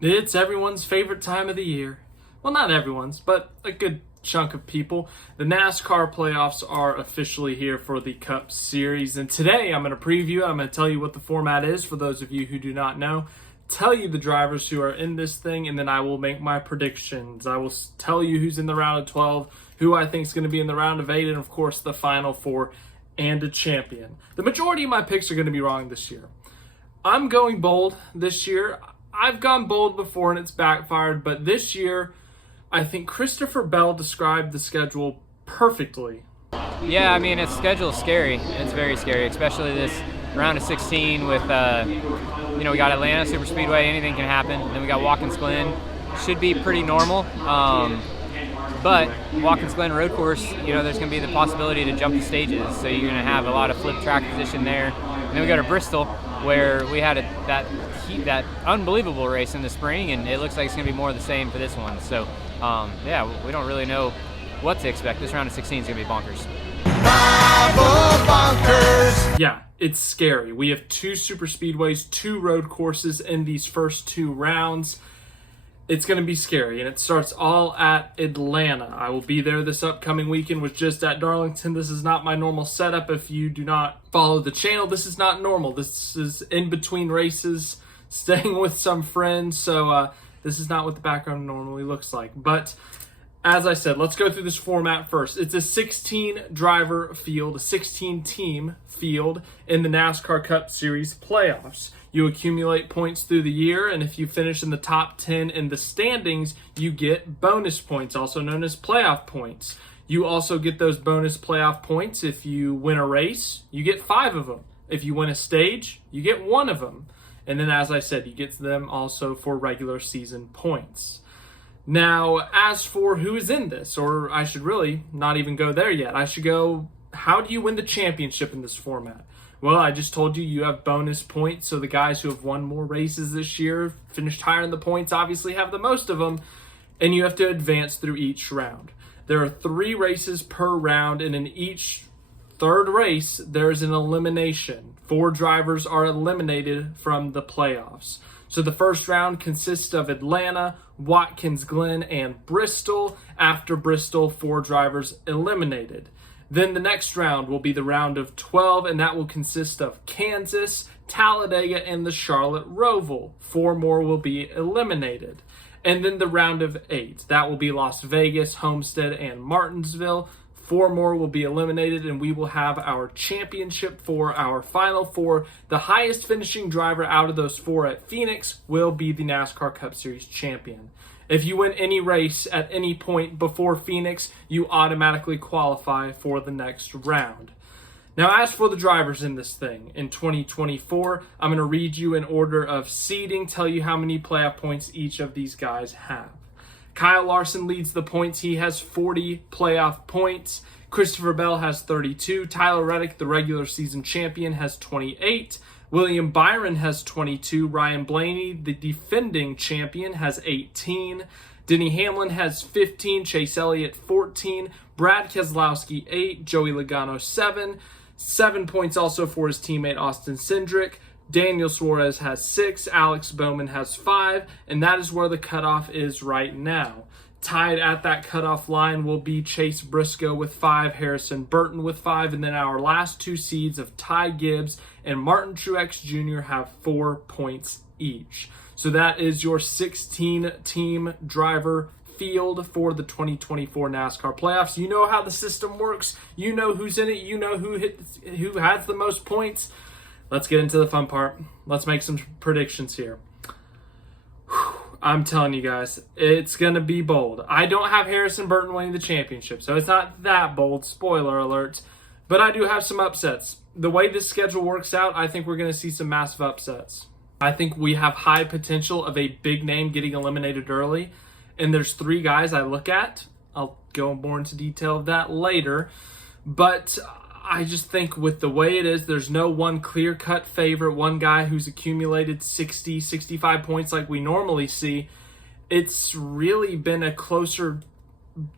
It's everyone's favorite time of the year. Well, not everyone's, but a good chunk of people. The NASCAR playoffs are officially here for the Cup Series, and today I'm going to preview. I'm going to tell you what the format is for those of you who do not know, tell you the drivers who are in this thing, and then I will make my predictions. I will tell you who's in the round of 12, who I think is going to be in the round of 8, and of course the final 4 and a champion. The majority of my picks are going to be wrong this year. I'm going bold this year. I've gone bold before and it's backfired, but this year, I think Christopher Bell described the schedule perfectly. Yeah, I mean, its schedule is scary. It's very scary, especially this round of 16 with, we got Atlanta Super Speedway, anything can happen. And then we got Watkins Glen, should be pretty normal. But Watkins Glen road course, there's going to be the possibility to jump the stages. So you're going to have a lot of flip track position there. And then we go to Bristol, where we had that unbelievable race in the spring, and it looks like it's going to be more of the same for this one. So, we don't really know what to expect. This round of 16 is going to be bonkers. Yeah, it's scary. We have 2 super speedways, 2 road courses in these first 2 rounds. It's going to be scary, and it starts all at Atlanta. I will be there this upcoming weekend, was just at Darlington. This is not my normal setup. If you do not follow the channel, this is not normal. This is in between races, staying with some friends, so this is not what the background normally looks like. But as I said, let's go through this format first. It's a 16-driver field, a 16-team field in the NASCAR Cup Series Playoffs. You accumulate points through the year, and if you finish in the top 10 in the standings, you get bonus points, also known as playoff points. You also get those bonus playoff points if you win a race. You get 5 of them. If you win a stage, you get 1 of them. And then, as I said, you get them also for regular season points. Now, as for who is in this, or I should really not even go there yet. I should go, how do you win the championship in this format? Well, I just told you, you have bonus points, so the guys who have won more races this year, finished higher in the points, obviously have the most of them, and you have to advance through each round. There are 3 races per round, and in each third race, there's an elimination. 4 drivers are eliminated from the playoffs. So the first round consists of Atlanta, Watkins Glen, and Bristol. After Bristol, 4 drivers eliminated. Then the next round will be the round of 12, and that will consist of Kansas, Talladega, and the Charlotte Roval. 4 more will be eliminated. And then the round of 8. That will be Las Vegas, Homestead, and Martinsville. 4 more will be eliminated, and we will have our championship for our final 4. The highest finishing driver out of those 4 at Phoenix will be the NASCAR Cup Series champion. If you win any race at any point before Phoenix, you automatically qualify for the next round. Now, as for the drivers in this thing, in 2024, I'm going to read you in order of seeding, tell you how many playoff points each of these guys have. Kyle Larson leads the points. He has 40 playoff points. Christopher Bell has 32. Tyler Reddick, the regular season champion, has 28. William Byron has 22. Ryan Blaney, the defending champion, has 18. Denny Hamlin has 15. Chase Elliott, 14. Brad Keselowski, 8. Joey Logano, 7. 7 points also for his teammate Austin Cindric. Daniel Suarez has 6. Alex Bowman has 5. And that is where the cutoff is right now. Tied at that cutoff line will be Chase Briscoe with 5, Harrison Burton with 5, and then our last 2 seeds of Ty Gibbs and Martin Truex Jr. have 4 points each. So that is your 16-team driver field for the 2024 NASCAR playoffs. You know how the system works. You know who's in it. You know who has the most points. Let's get into the fun part. Let's make some predictions here. I'm telling you guys, it's going to be bold. I don't have Harrison Burton winning the championship, so it's not that bold, spoiler alert. But I do have some upsets. The way this schedule works out, I think we're going to see some massive upsets. I think we have high potential of a big name getting eliminated early. And there's 3 guys I look at. I'll go more into detail of that later. But I just think with the way it is, there's no one clear-cut favorite, one guy who's accumulated 60, 65 points like we normally see. It's really been a closer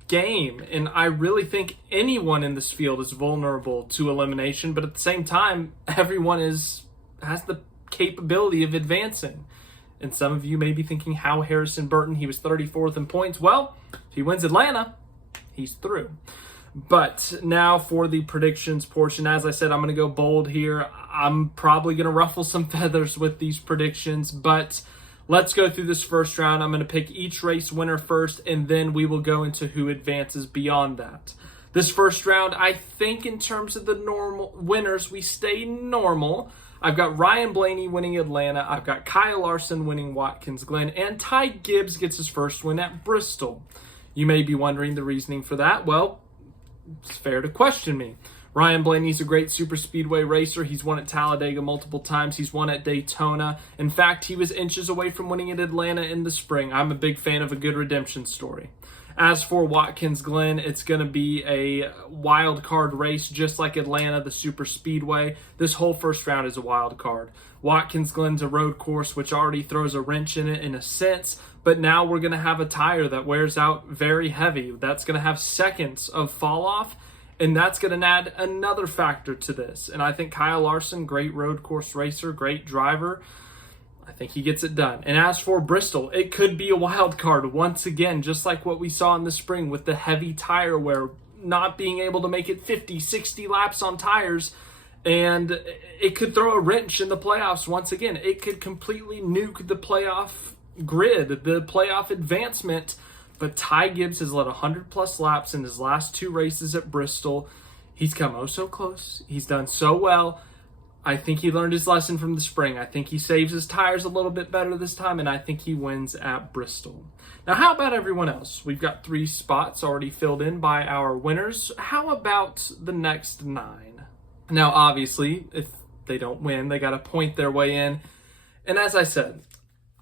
game, and I really think anyone in this field is vulnerable to elimination, but at the same time, everyone has the capability of advancing. And some of you may be thinking, how Harrison Burton? He was 34th in points. Well, if he wins Atlanta, he's through. But now for the predictions portion. As I said, I'm going to go bold here. I'm probably going to ruffle some feathers with these predictions, but let's go through this first round. I'm going to pick each race winner first, and then we will go into who advances beyond that. This first round, I think in terms of the normal winners, we stay normal. I've got Ryan Blaney winning Atlanta. I've got Kyle Larson winning Watkins Glen, and Ty Gibbs gets his first win at Bristol. You may be wondering the reasoning for that. Well, it's fair to question me. Ryan Blaney's a great super speedway racer. He's won at Talladega multiple times. He's won at Daytona. In fact, he was inches away from winning at Atlanta in the spring. I'm a big fan of a good redemption story. As for Watkins Glen, it's going to be a wild card race, just like Atlanta, the super speedway. This whole first round is a wild card. Watkins Glen's a road course, which already throws a wrench in it in a sense, but now we're going to have a tire that wears out very heavy. That's going to have seconds of fall off, and that's going to add another factor to this. And I think Kyle Larson, great road course racer, great driver, I think he gets it done. And as for Bristol, it could be a wild card once again, just like what we saw in the spring with the heavy tire wear, not being able to make it 50, 60 laps on tires. And it could throw a wrench in the playoffs once again. It could completely nuke the playoff grid, the playoff advancement. But Ty Gibbs has led 100-plus laps in his last two races at Bristol. He's come oh so close. He's done so well. I think he learned his lesson from the spring. I think he saves his tires a little bit better this time, and I think he wins at Bristol. Now, how about everyone else? We've got 3 spots already filled in by our winners. How about the next 9? Now, obviously, if they don't win, they got to point their way in. And as I said,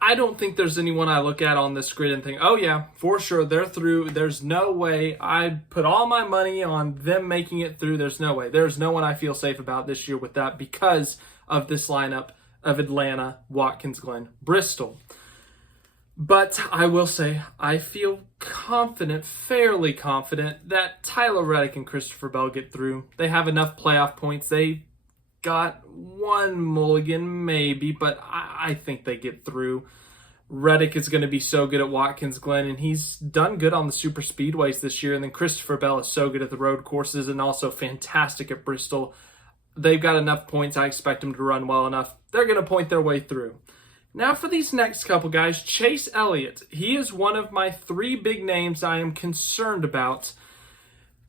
I don't think there's anyone I look at on this grid and think, oh yeah, for sure, they're through. There's no way. I put all my money on them making it through. There's no way. There's no one I feel safe about this year with that because of this lineup of Atlanta, Watkins Glen, Bristol. But I will say, I feel confident, fairly confident, that Tyler Reddick and Christopher Bell get through. They have enough playoff points. They got one mulligan, maybe, but I think they get through. Reddick is going to be so good at Watkins Glen, and he's done good on the super speedways this year. And then Christopher Bell is so good at the road courses and also fantastic at Bristol. They've got enough points. I expect them to run well enough. They're going to point their way through. Now for these next couple guys, Chase Elliott. He is one of my 3 big names I am concerned about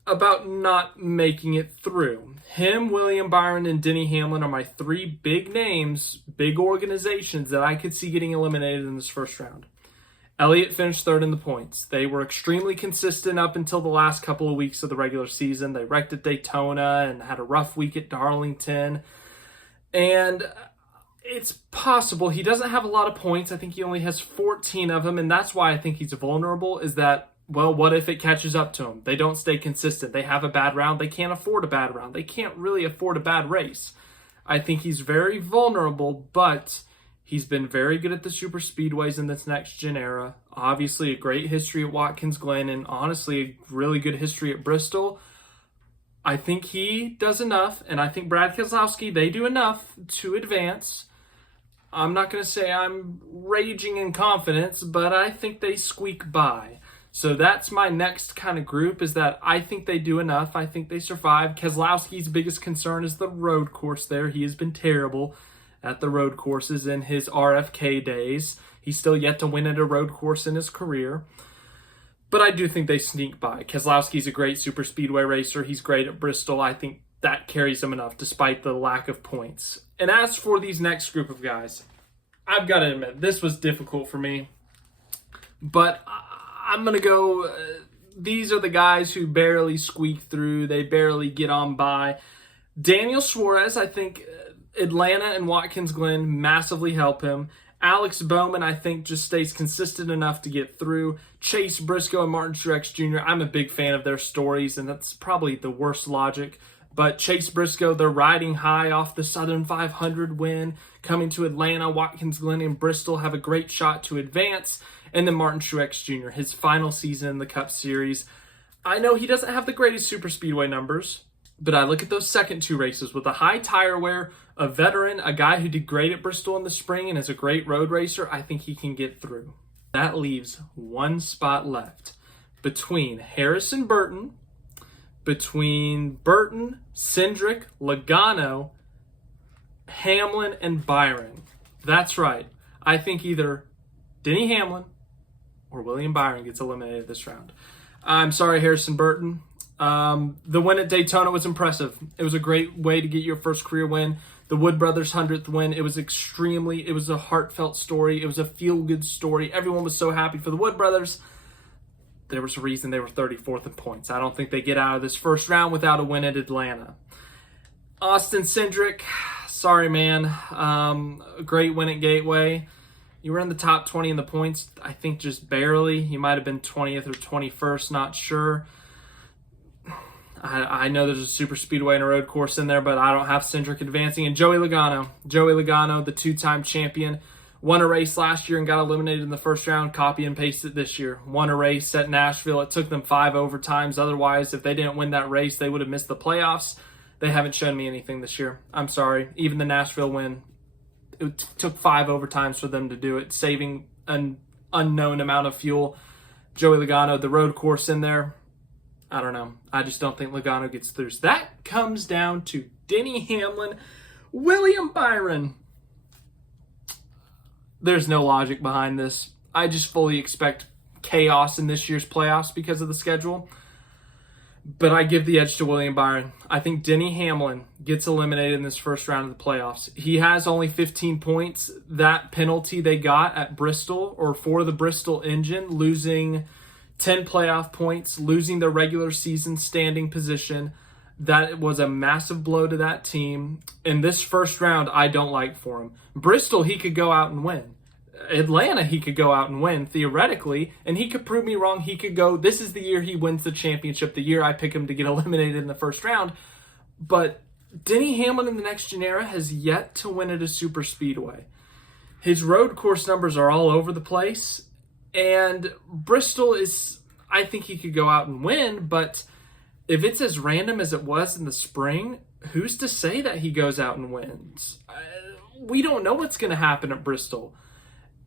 not making it through. Him, William Byron, and Denny Hamlin are my 3 big names, big organizations that I could see getting eliminated in this first round. Elliott finished 3rd in the points. They were extremely consistent up until the last couple of weeks of the regular season. They wrecked at Daytona and had a rough week at Darlington. And it's possible he doesn't have a lot of points. I think he only has 14 of them, and that's why I think he's vulnerable, is that, well, what if it catches up to them? They don't stay consistent. They have a bad round. They can't afford a bad round. They can't really afford a bad race. I think he's very vulnerable, but he's been very good at the super speedways in this next-gen era. Obviously, a great history at Watkins Glen, and honestly, a really good history at Bristol. I think he does enough, and I think Brad Keselowski, they do enough to advance. I'm not going to say I'm raging in confidence, but I think they squeak by. So that's my next kind of group, is that I think they do enough. I think they survive. Keselowski's biggest concern is the road course there. He has been terrible at the road courses in his RFK days. He's still yet to win at a road course in his career. But I do think they sneak by. Keselowski's a great super speedway racer. He's great at Bristol. I think that carries him enough despite the lack of points. And as for these next group of guys, I've got to admit, this was difficult for me. But I'm going to go, these are the guys who barely squeak through. They barely get on by. Daniel Suarez, I think Atlanta and Watkins Glen massively help him. Alex Bowman, I think, just stays consistent enough to get through. Chase Briscoe and Martin Truex Jr., I'm a big fan of their stories, and that's probably the worst logic. But Chase Briscoe, they're riding high off the Southern 500 win. Coming to Atlanta, Watkins Glen and Bristol have a great shot to advance. And then Martin Truex Jr., his final season in the Cup Series. I know he doesn't have the greatest super speedway numbers, but I look at those second 2 races with a high tire wear, A veteran, a guy who did great at Bristol in the spring and is a great road racer, I think he can get through. That leaves one spot left between Harrison Burton, Cindric, Logano, Hamlin, and Byron. That's right. I think either Denny Hamlin or William Byron gets eliminated this round. I'm sorry, Harrison Burton. The win at Daytona was impressive. It was a great way to get your first career win. The Wood Brothers' 100th win, it was a heartfelt story. It was a feel-good story. Everyone was so happy for the Wood Brothers. There was a reason they were 34th in points. I don't think they get out of this first round without a win at Atlanta. Austin Cindric, sorry, man. A great win at Gateway. You were in the top 20 in the points, I think just barely. You might have been 20th or 21st, not sure. I know there's a super speedway and a road course in there, but I don't have Cindric advancing. And Joey Logano, the two-time champion, won a race last year and got eliminated in the first round, copy and paste it this year. Won a race at Nashville. It took them 5 overtimes. Otherwise, if they didn't win that race, they would have missed the playoffs. They haven't shown me anything this year. I'm sorry. Even the Nashville win, it took 5 overtimes for them to do it, saving an unknown amount of fuel. Joey Logano, the road course in there, I don't know. I just don't think Logano gets through. So that comes down to Denny Hamlin, William Byron. There's no logic behind this. I just fully expect chaos in this year's playoffs because of the schedule. But I give the edge to William Byron. I think Denny Hamlin gets eliminated in this first round of the playoffs. He has only 15 points. That penalty they got at Bristol, or for the Bristol engine, losing 10 playoff points, losing their regular season standing position, that was a massive blow to that team. In this first round, I don't like for him. Bristol, he could go out and win. Atlanta, he could go out and win, theoretically, and he could prove me wrong. He could go, this is the year he wins the championship, the year I pick him to get eliminated in the first round. But Denny Hamlin in the next gen era has yet to win at a super speedway. His road course numbers are all over the place, and Bristol is, I think he could go out and win, but if it's as random as it was in the spring, who's to say that he goes out and wins? We don't know what's going to happen at Bristol.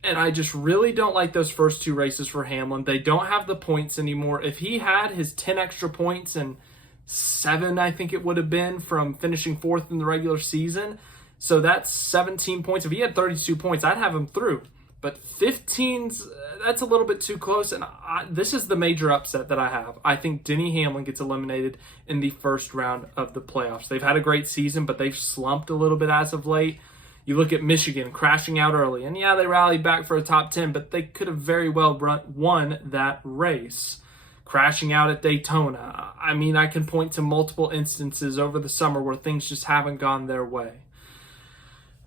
And I just really don't like those first 2 races for Hamlin. They don't have the points anymore. If he had his 10 extra points and 7, I think it would have been, from finishing 4th in the regular season, so that's 17 points. If he had 32 points, I'd have him through. But 15's, that's a little bit too close, and this is the major upset that I have. I think Denny Hamlin gets eliminated in the first round of the playoffs. They've had a great season, but they've slumped a little bit as of late. You look at Michigan crashing out early, and yeah, they rallied back for a top 10, but they could have very well won that race. Crashing out at Daytona. I mean, I can point to multiple instances over the summer where things just haven't gone their way.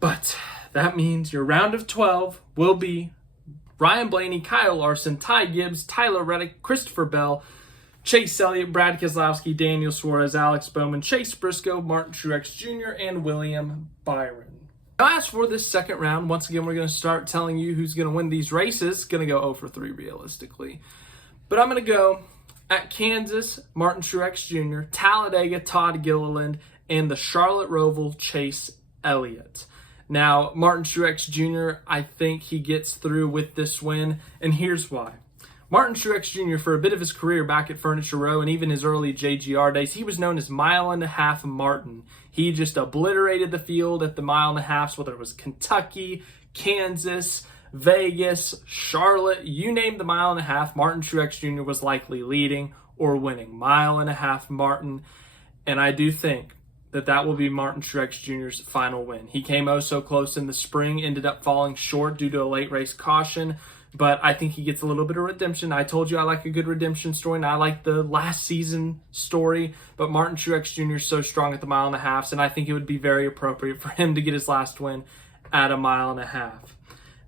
But that means your round of 12 will be Ryan Blaney, Kyle Larson, Ty Gibbs, Tyler Reddick, Christopher Bell, Chase Elliott, Brad Keselowski, Daniel Suarez, Alex Bowman, Chase Briscoe, Martin Truex Jr., and William Byron. Now, as for this second round, once again, we're going to start telling you who's going to win these races. Going to go 0 for 3 realistically. But I'm going to go at Kansas, Martin Truex Jr., Talladega, Todd Gilliland, and the Charlotte Roval, Chase Elliott. Now, Martin Truex Jr., I think he gets through with this win, and here's why. Martin Truex Jr., for a bit of his career back at Furniture Row and even his early JGR days, he was known as Mile and a Half Martin. He just obliterated the field at the mile and a halfs, whether it was Kentucky, Kansas, Vegas, Charlotte, you name the mile and a half, Martin Truex Jr. was likely leading or winning. Mile and a Half Martin, and I do think that will be Martin Truex Jr.'s final win. He came oh so close in the spring, ended up falling short due to a late race caution, but I think he gets a little bit of redemption. I told you I like a good redemption story, and I like the last season story, but Martin Truex Jr. is so strong at the mile and a half, and I think it would be very appropriate for him to get his last win at a mile and a half.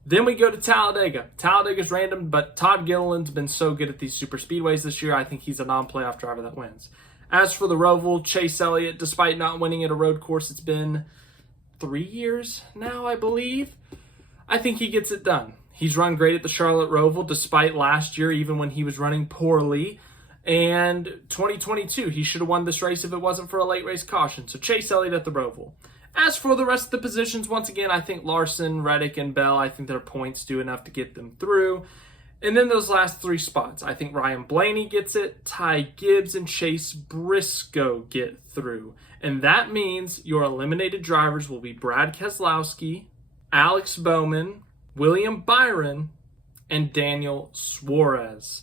Then we go to Talladega. Talladega's random, but Todd Gilliland's been so good at these super speedways this year, I think he's a non-playoff driver that wins. As for the Roval, Chase Elliott, despite not winning at a road course, it's been 3 years now, I believe. I think he gets it done. He's run great at the Charlotte Roval, despite last year, even when he was running poorly. And 2022, he should have won this race if it wasn't for a late race caution. So Chase Elliott at the Roval. As for the rest of the positions, once again, I think Larson, Reddick, and Bell, I think their points do enough to get them through. And then those last 3 spots, I think Ryan Blaney gets it, Ty Gibbs and Chase Briscoe get through. And that means your eliminated drivers will be Brad Keselowski, Alex Bowman, William Byron, and Daniel Suarez.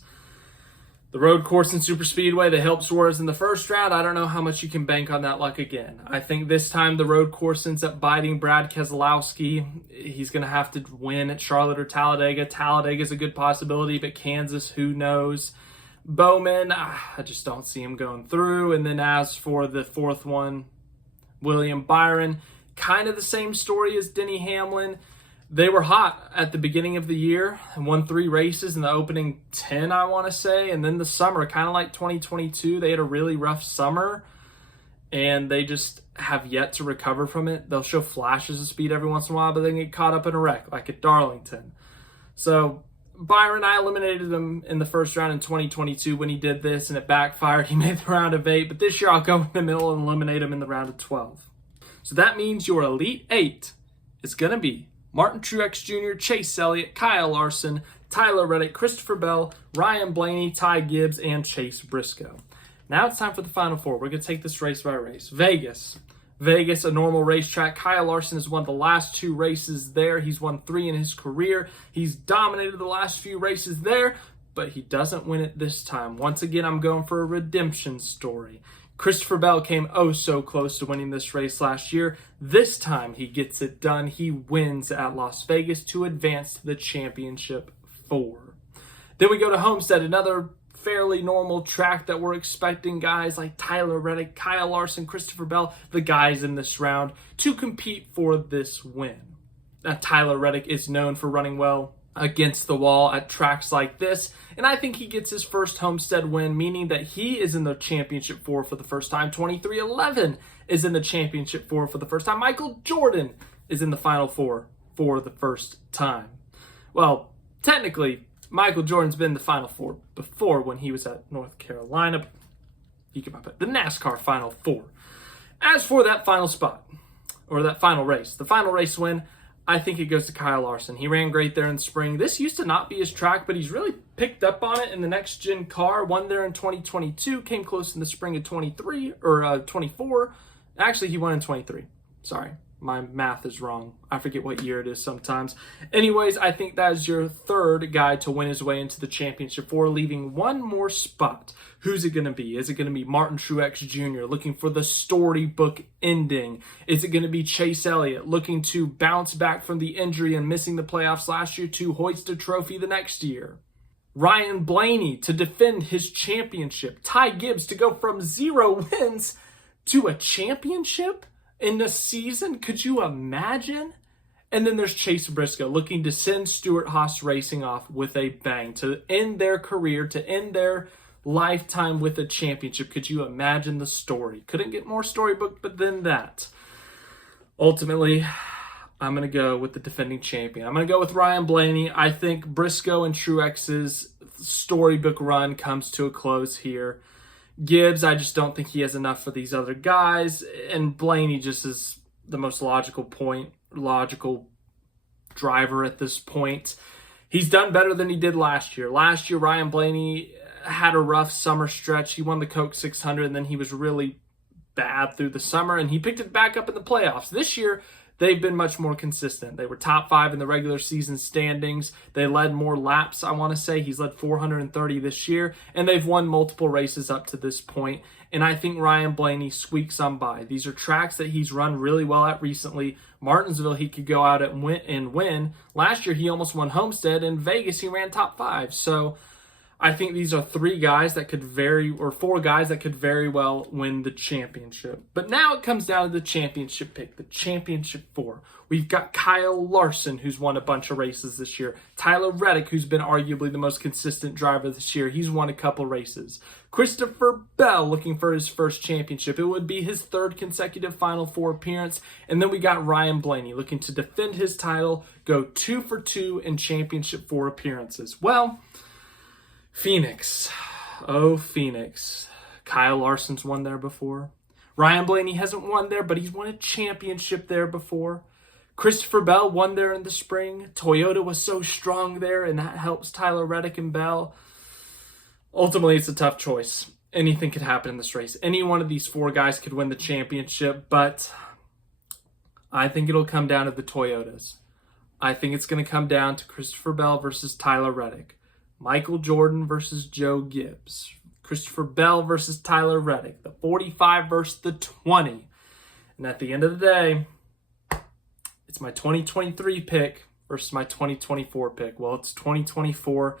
The road course and superspeedway that helped Suarez in the first round, I don't know how much you can bank on that luck again. I think this time the road course ends up biting Brad Keselowski. He's going to have to win at Charlotte or Talladega. Talladega is a good possibility, but Kansas, who knows? Bowman, I just don't see him going through. And then as for the 4th one, William Byron, kind of the same story as Denny Hamlin. They were hot at the beginning of the year and won 3 races in the opening 10, I want to say. And then the summer, kind of like 2022, they had a really rough summer and they just have yet to recover from it. They'll show flashes of speed every once in a while, but then get caught up in a wreck, like at Darlington. So Byron, I eliminated him in the first round in 2022 when he did this, and it backfired. He made the round of 8, but this year I'll go in the middle and eliminate him in the round of 12. So that means your Elite 8 is going to be Martin Truex Jr., Chase Elliott, Kyle Larson, Tyler Reddick, Christopher Bell, Ryan Blaney, Ty Gibbs, and Chase Briscoe. Now it's time for the Final 4. We're going to take this race by race. Vegas, a normal racetrack. Kyle Larson has won the last 2 races there. He's won 3 in his career. He's dominated the last few races there, but he doesn't win it this time. Once again, I'm going for a redemption story. Christopher Bell came oh so close to winning this race last year. This time he gets it done. He wins at Las Vegas to advance to the championship 4. Then we go to Homestead, another fairly normal track that we're expecting guys like Tyler Reddick, Kyle Larson, Christopher Bell, the guys in this round, to compete for this win. Now, Tyler Reddick is known for running well against the wall at tracks like this, and I think he gets his first Homestead win, meaning that he is in the championship 4 for the first time. 2311 is in the championship 4 for the first time. Michael Jordan is in the Final 4 for the first time. Well, technically, Michael Jordan's been in the Final 4 before when he was at North Carolina. He came up at the NASCAR Final 4. As for that final spot, or that final race, the final race win, I think it goes to Kyle Larson. He ran great there in the spring. This used to not be his track, but he's really picked up on it in the next gen car. Won there in 2022, came close in the spring of 23 or 24. Actually, he won in 23. Sorry, my math is wrong. I forget what year it is sometimes. Anyways, I think that is your 3rd guy to win his way into the championship 4, leaving one more spot. Who's it going to be? Is it going to be Martin Truex Jr. looking for the storybook ending? Is it going to be Chase Elliott looking to bounce back from the injury and missing the playoffs last year to hoist a trophy the next year? Ryan Blaney to defend his championship. Ty Gibbs to go from 0 wins to a championship in the season? Could you imagine? And then there's Chase Briscoe looking to send Stewart-Haas Racing off with a bang to end their career, to end their lifetime with a championship. Could you imagine the story? Couldn't get more storybook but than that. Ultimately, I'm going to go with the defending champion. I'm going to go with Ryan Blaney. I think Briscoe and Truex's storybook run comes to a close here. Gibbs, I just don't think he has enough for these other guys. And Blaney just is the most logical driver at this point. He's done better than he did last year. Last year, Ryan Blaney had a rough summer stretch. He won the Coke 600, and then he was really bad through the summer, and he picked it back up in the playoffs. This year, they've been much more consistent. They were top 5 in the regular season standings. They led more laps, I want to say. He's led 430 this year, and they've won multiple races up to this point. And I think Ryan Blaney squeaks on by. These are tracks that he's run really well at recently. Martinsville, he could go out and win. Last year, he almost won Homestead. In Vegas, he ran top 5. So I think these are 4 guys that could very well win the championship. But now it comes down to the championship pick, the championship 4. We've got Kyle Larson, who's won a bunch of races this year. Tyler Reddick, who's been arguably the most consistent driver this year. He's won a couple races. Christopher Bell looking for his first championship. It would be his 3rd consecutive Final 4 appearance. And then we got Ryan Blaney looking to defend his title, go 2 for 2 in championship 4 appearances. Well, Phoenix. Oh, Phoenix. Kyle Larson's won there before. Ryan Blaney hasn't won there, but he's won a championship there before. Christopher Bell won there in the spring. Toyota was so strong there, and that helps Tyler Reddick and Bell. Ultimately, it's a tough choice. Anything could happen in this race. Any one of these 4 guys could win the championship, but I think it'll come down to the Toyotas. I think it's going to come down to Christopher Bell versus Tyler Reddick. Michael Jordan versus Joe Gibbs. Christopher Bell versus Tyler Reddick. The 45 versus the 20. And at the end of the day, it's my 2023 pick versus my 2024 pick. Well, it's 2024.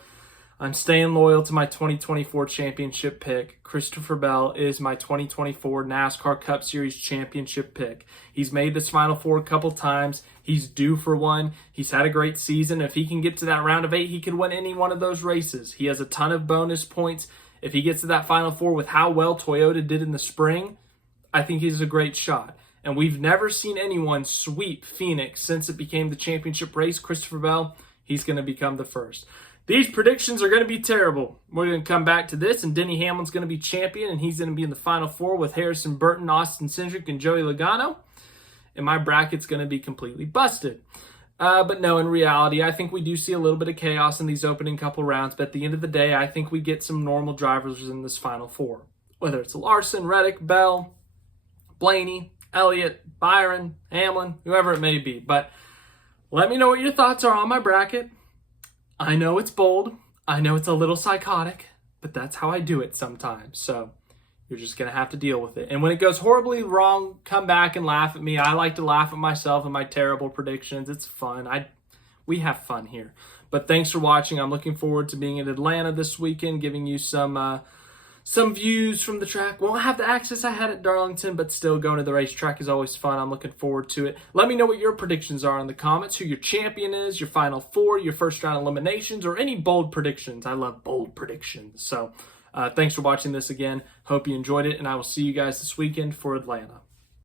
I'm staying loyal to my 2024 championship pick. Christopher Bell is my 2024 NASCAR Cup Series Championship pick. He's made this Final Four a couple times. He's due for one. He's had a great season. If he can get to that round of 8, he could win any one of those races. He has a ton of bonus points. If he gets to that Final Four with how well Toyota did in the spring, I think he's a great shot. And we've never seen anyone sweep Phoenix since it became the championship race. Christopher Bell, he's going to become the first. These predictions are going to be terrible. We're going to come back to this, and Denny Hamlin's going to be champion, and he's going to be in the Final Four with Harrison Burton, Austin Cindric, and Joey Logano. And my bracket's going to be completely busted. But no, in reality, I think we do see a little bit of chaos in these opening couple rounds. But at the end of the day, I think we get some normal drivers in this Final Four. Whether it's Larson, Reddick, Bell, Blaney, Elliott, Byron, Hamlin, whoever it may be. But let me know what your thoughts are on my bracket. I know it's bold. I know it's a little psychotic, but that's how I do it sometimes. So you're just going to have to deal with it. And when it goes horribly wrong, come back and laugh at me. I like to laugh at myself and my terrible predictions. It's fun. We have fun here. But thanks for watching. I'm looking forward to being in Atlanta this weekend, giving you some views from the track. Won't have the access I had at Darlington, but still going to the racetrack is always fun. I'm looking forward to it. Let me know what your predictions are in the comments, who your champion is, your Final Four, your first round eliminations, or any bold predictions. I love bold predictions. So thanks for watching this again. Hope you enjoyed it, and I will see you guys this weekend for Atlanta.